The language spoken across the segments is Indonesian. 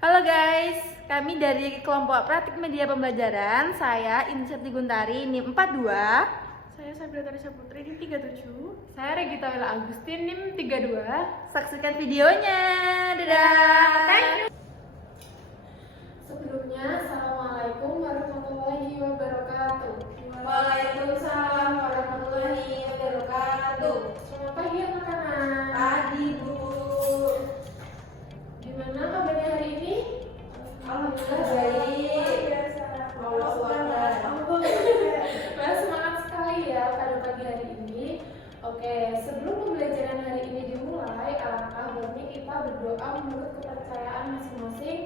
Halo guys, kami dari kelompok Praktik Media Pembelajaran. Saya Insyati Guntari, NIM 42. Saya Sabila Tarisha Putri, NIM 37. Saya Regita Wela Agustin, NIM 32. Saksikan videonya. Dadah. Thank you. Sebelumnya, Assalamualaikum warahmatullahi wabarakatuh. Waalaikumsalam warahmatullahi wabarakatuh. Selamat pagi anak-anak. Pagi Bu. Gimana kabarnya hari ini? Alhamdulillah baik. Allah Akbar. Wah, semangat sekali ya pada pagi hari ini. Oke, sebelum pembelajaran hari ini dimulai, alangkah baiknya kita berdoa menurut kepercayaan masing-masing.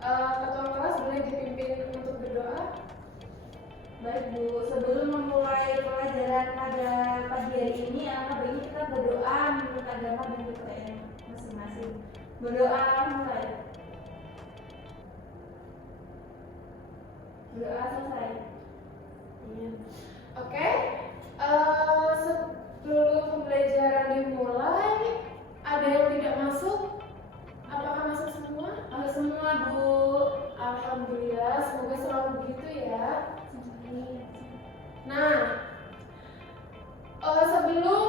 Ketua kelas boleh dipimpin untuk berdoa? Baik Bu, sebelum memulai pelajaran pada pagi hari ini, alangkah baiknya kita berdoa menurut agama dan kepercayaan masing-masing. Berdoa mulai. Berdoa selesai. Iya. Oke, sebelum pembelajaran dimulai, ada yang tidak masuk? Apakah masuk semua? Semua Bu. Alhamdulillah, semoga selalu begitu ya. Nah, sebelum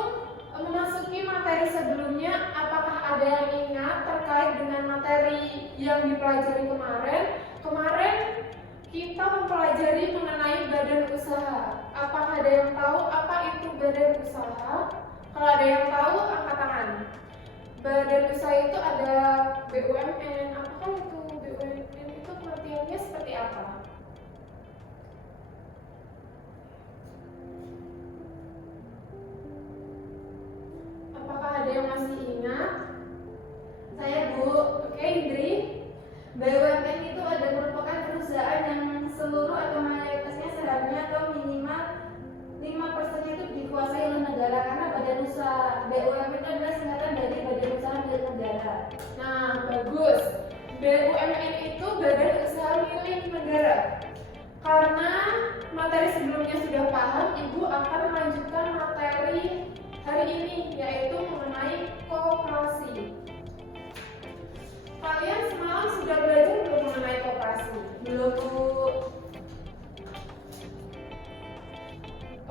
memasuki materi sebelumnya, apakah ada yang ingat terkait dengan materi yang dipelajari kemarin? Kemarin kita mempelajari mengenai badan usaha. Apakah ada yang tahu apa itu badan usaha? Kalau ada yang tahu, angkat tangan. Badan usaha itu ada BUMN. Apakah itu BUMN itu pengertiannya seperti apa? Apakah ada yang masih ingat? Saya Bu. Oke, Indri. BUMN itu ada merupakan perusahaan yang seluruh atau mayoritasnya sahamnya atau minimal 5% itu dikuasai oleh negara, karena badan usaha BUMN itu adalah singkatan dari badan usaha milik negara. Nah, bagus. BUMN itu badan usaha milik negara. Karena materi sebelumnya sudah paham, Ibu akan melanjutkan materi hari ini, yaitu mengenai koperasi. Kalian semalam sudah belajar belum mengenai koperasi? Belum Bu.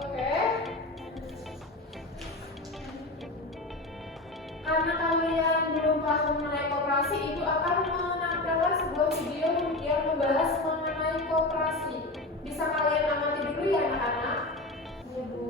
Oke. Karena kalian belum paham mengenai koperasi, Ibu akan menampilkan sebuah video yang membahas mengenai koperasi. Bisa kalian amati dulu ya anak-anak? Ya Bu.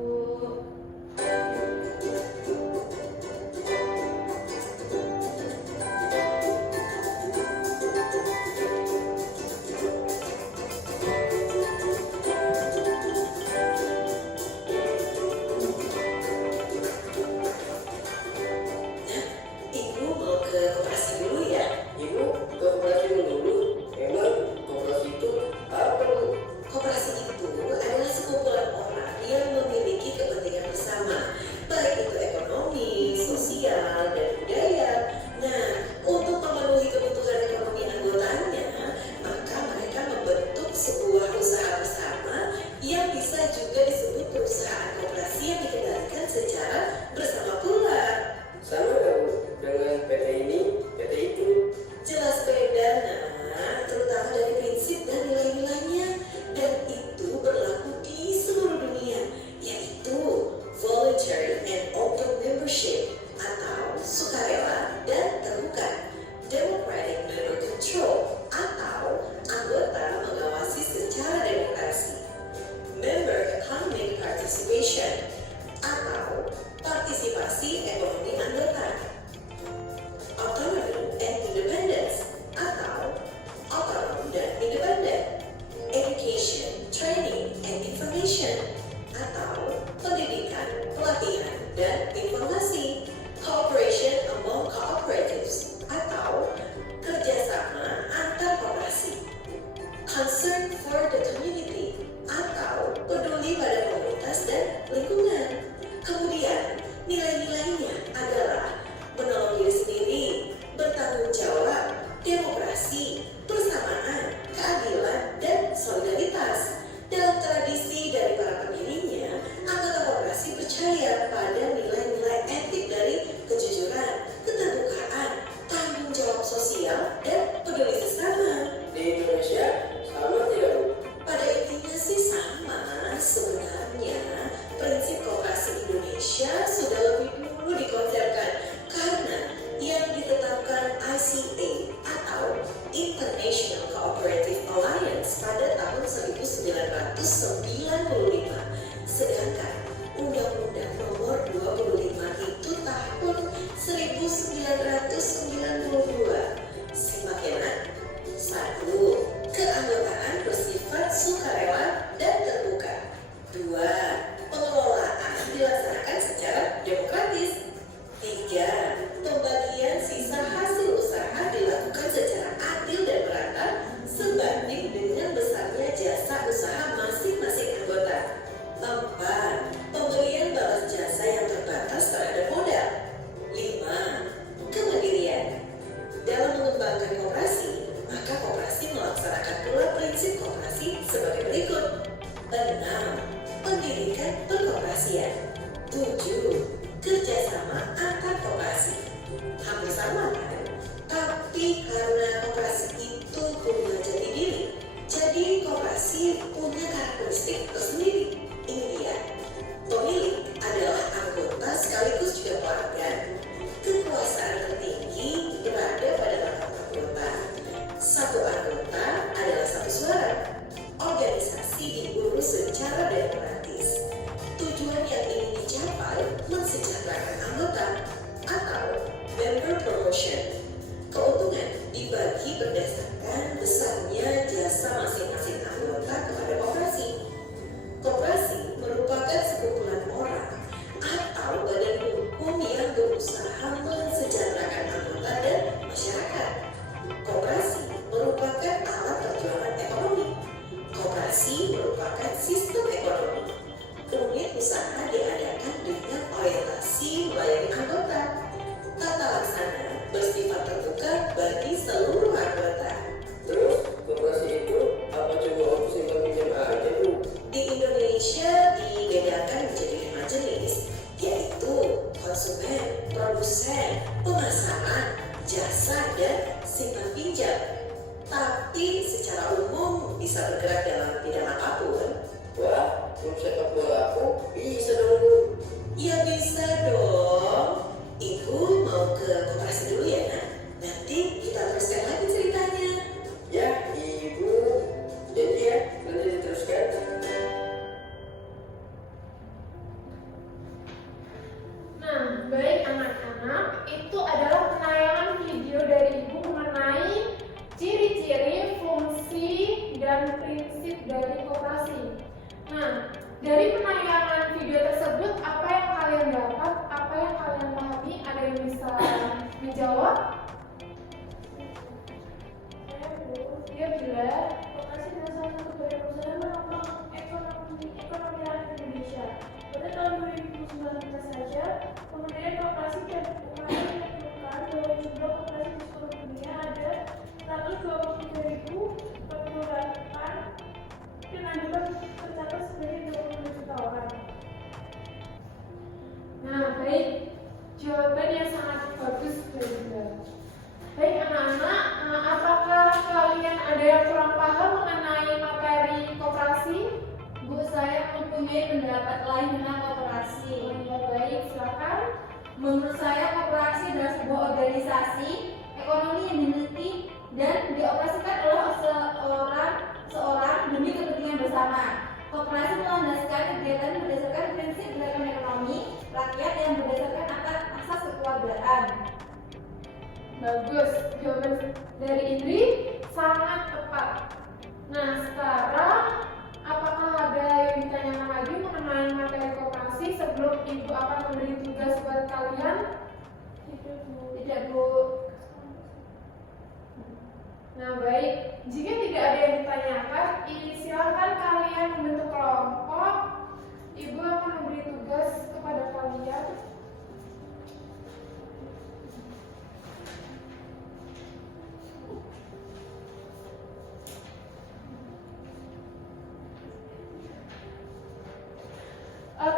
kekoperasian. 7. Kerjasama antar koperasi. Hampir sama kan? Tapi karena koperasi itu punya jati diri, jadi koperasi punya karakteristik tersendiri. Ini dia. Pemilik adalah anggota sekaligus juga pelanggan. Kekuasaan tertinggi berada pada tangan anggota. Satu anggota adalah satu suara. Organisasi diurus secara demokratis. Tujuan yang ingin dicapai mensejahterakan anggota atau member promotion. Keuntungan dibagi berdasarkan besarnya jasa masing-masing anggota kepada koperasi. Koperasi merupakan sekumpulan orang atau badan hukum yang berusaha mensejahterakan anggota dan masyarakat. Koperasi merupakan alat perjuangan ekonomi. Koperasi merupakan sistem ekonomi. Unit usaha diadakan dengan orientasi melayani anggota. Tata laksana bersifat terbuka bagi seluruh anggota. Terus, koperasi itu apa coba aku simpan pinjam aja, Bu? Di Indonesia dibedakan menjadi 5 jenis, yaitu konsumen, produsen, pemasaran, jasa, dan simpan pinjam. Tapi secara umum bisa bergerak dalam bidang apapun. Wah, belum sepak bola aku bisa dong, Bu. Ya bisa dong. Ibu mau ke koperasi dulu ya, Nak? Nanti kita teruskan lagi ceritanya. Ya, Ibu. Jadi ya, nanti diteruskan. Nah, baik anak-anak, itu adalah penayangan video dari Ibu mengenai ciri-ciri, fungsi, dan prinsip dari koperasi. Nah, dari penayangan video tersebut, apa yang kalian dapat, apa yang kalian pahami, ada yang bisa menjawab? Dia bilang, koperasi adalah salah satu badan usaha menopang ekonomi rakyat Indonesia. Pada tahun 2019 saja, Kementerian Koperasi dan UKM menemukan bahwa jumlah koperasi di seluruh dunia ada 123.048 dengan jumlah tercatat sebanyak 20 juta orang. Nah, baik, jawaban yang sangat bagus juga. Baik anak-anak, apakah kalian ada yang kurang paham mengenai materi koperasi? Bu, saya mempunyai pendapat lain tentang koperasi. Ya, baik, silakan. Menurut saya koperasi adalah sebuah organisasi ekonomi yang dimiliki dan dioperasikan oleh seorang demi kepentingan bersama. Koperasi melandaskan kegiatan berdasarkan prinsip gerakan ekonomi rakyat yang berdasarkan atas asas kekeluargaan. Bagus, jawaban dari Indri sangat tepat. Nah, sekarang apakah ada yang ditanyakan lagi mengenai materi koperasi sebelum Ibu akan memberi tugas buat kalian? Tidak, Bu. Nah, baik, jika tidak ada yang ditanyakan, silakan kalian membentuk kelompok. Ibu akan memberi tugas kepada kalian.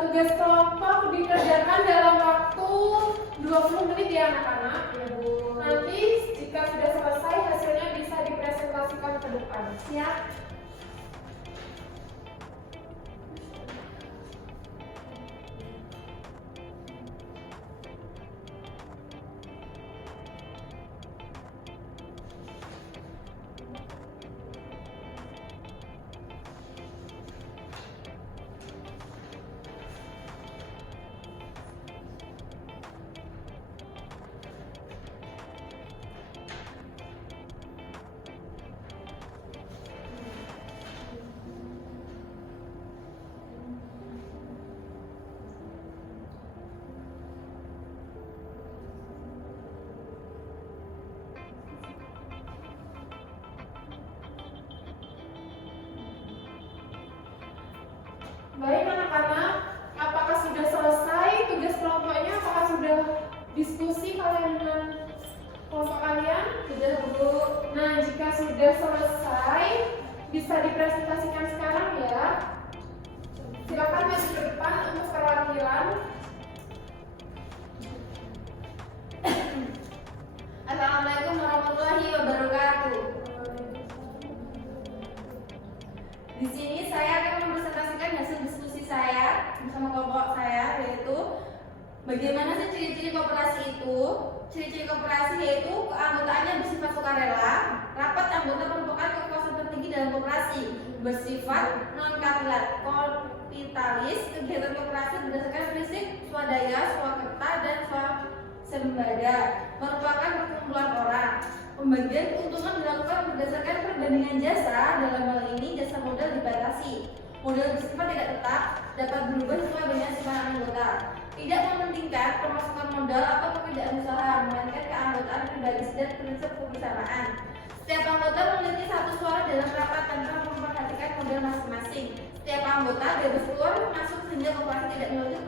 Tugas kelompok dikerjakan dalam waktu 20 menit ya anak-anak. Ya, Bu. Nanti jika sudah selesai hasilnya bisa dipresentasikan ke depan. Siap. Baik anak-anak, apakah sudah selesai tugas kelompoknya? Apakah sudah diskusi kalian dengan kelompok kalian? Sudah, Bu. Nah, jika sudah selesai, bisa dipresentasikan sekarang ya. Silakan maju ke depan untuk perwakilan. Assalamualaikum warahmatullahi wabarakatuh. Di sini saya akan mempresentasikan hasil diskusi saya bersama kelompok saya, yaitu bagaimana sih ciri-ciri koperasi itu. Ciri-ciri koperasi yaitu keanggotaannya bersifat sukarela, rapat anggota merupakan kekuasaan tertinggi dalam koperasi, bersifat non-kapitalis, kegiatan koperasi berdasarkan prinsip swadaya, swakerta, dan swasembada, merupakan perkumpulan orang. Pembagian keuntungan dilakukan berdasarkan perbandingan jasa, dalam hal ini jasa modal dibatasi. Modal bersifat tidak tetap, dapat berubah sesuai dengan simpanan anggota. Tidak mementingkan pemasukan modal atau pekerjaan usaha, melainkan keanggotaan pribadi dan prinsip kebersamaan. Setiap anggota memiliki satu suara dalam rapat tanpa memperhatikan modal masing-masing. Setiap anggota bebas keluar masuk sehingga koperasi tidak memiliki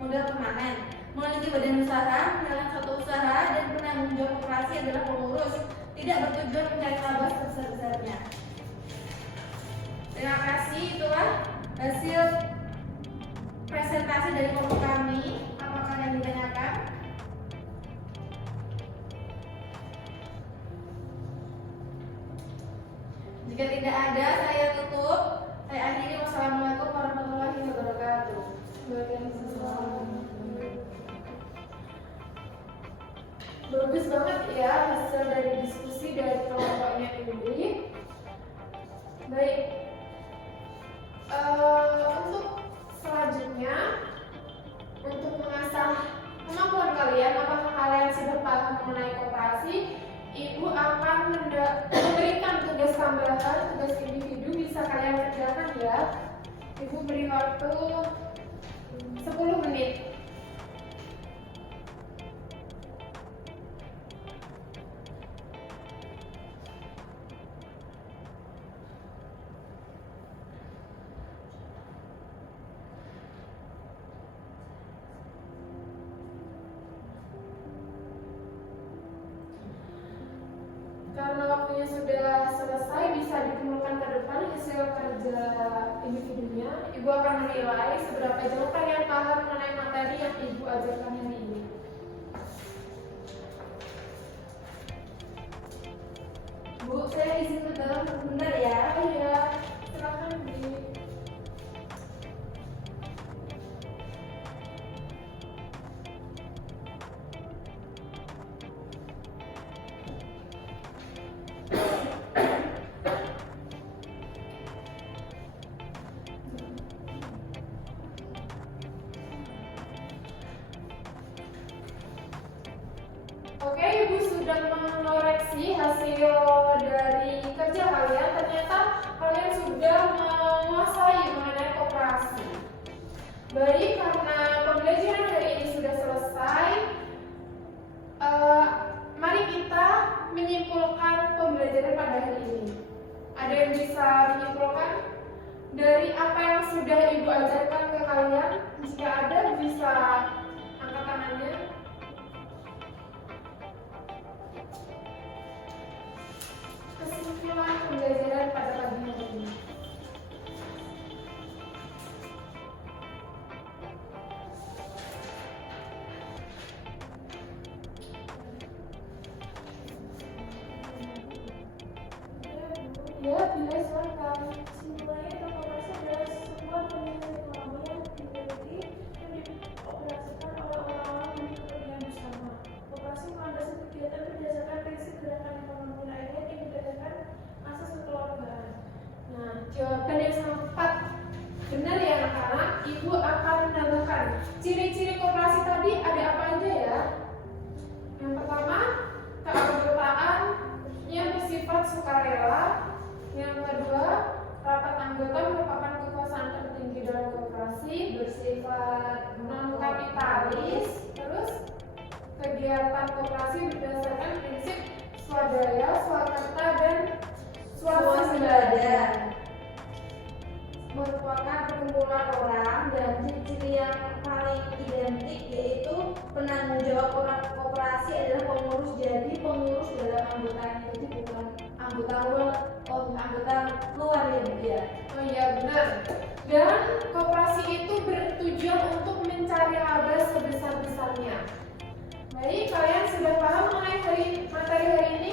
modal permanen. Memiliki badan usaha, menjalankan suatu usaha, dan penanggung jawab koperasi adalah pengurus. Tidak bertujuan mencari laba sebesar-besarnya. Terima kasih, itulah hasil presentasi dari kelompok kami. Apakah ada yang ditanyakan? Jika tidak ada, saya tutup. Saya akhiri. Wassalamualaikum warahmatullahi wabarakatuh. Bagus banget ya hasil dari diskusi dari kelompoknya ini. Baik, untuk selanjutnya, untuk mengasah kemampuan kalian, apakah kalian sudah paham mengenai koperasi, Ibu akan memberikan tugas tambahan, tugas individu bisa kalian kerjakan ya. Ibu beri waktu 10 menit. Karena waktunya sudah selesai, bisa dikumpulkan ke depan hasil kerja individunya. Ibu akan menilai seberapa jauh kalian paham mengenai materi yang Ibu ajarkan hari ini. Bu, saya izin ke dalam sebentar ya. Oh iya, silakan di. Oke, Ibu sudah mengoreksi hasil dari kerja kalian. Ternyata kalian sudah menguasai mengenai koperasi. Baik, karena pembelajaran hari ini sudah selesai, mari kita menyimpulkan pembelajaran pada hari ini. Ada yang bisa menyimpulkan dari apa yang sudah Ibu ajarkan ke kalian? Jika ada, bisa angkat tangannya. Kesimpulan pembelajaran pada pagi hari ini. Ya, bila silakan. Kesimpulannya, koperasi adalah sebuah penelitian ekonomi yang dimiliki dan dioperasikan oleh orang-orang demi kepentingan bersama. Koperasi melandasi kegiatan berdasarkan prinsip gerakan ekonomi lainnya yang berdasarkan asas kekeluargaan. Nah, jawaban yang sangat tepat. Benar ya anak-anak, Ibu akan menambahkan ciri-ciri koperasi tadi ada apa aja ya? Yang pertama, keanggotaan yang bersifat sukarela. Yang kedua, rapat anggota merupakan kekuasaan tertinggi dalam koperasi, bersifat non-kapitalis. Terus, kegiatan koperasi berdasarkan prinsip swadaya, swakerta, dan swasembada, Merupakan perkumpulan orang, dan ciri-ciri yang paling identik yaitu penanggung jawab orang koperasi adalah pengurus. Jadi pengurus dalam anggotanya, jadi bukan anggota anggota luar ya Bu ya. Oh iya benar. Dan koperasi itu bertujuan untuk mencari laba sebesar-besarnya. Baik, kalian sudah paham mengenai materi hari ini?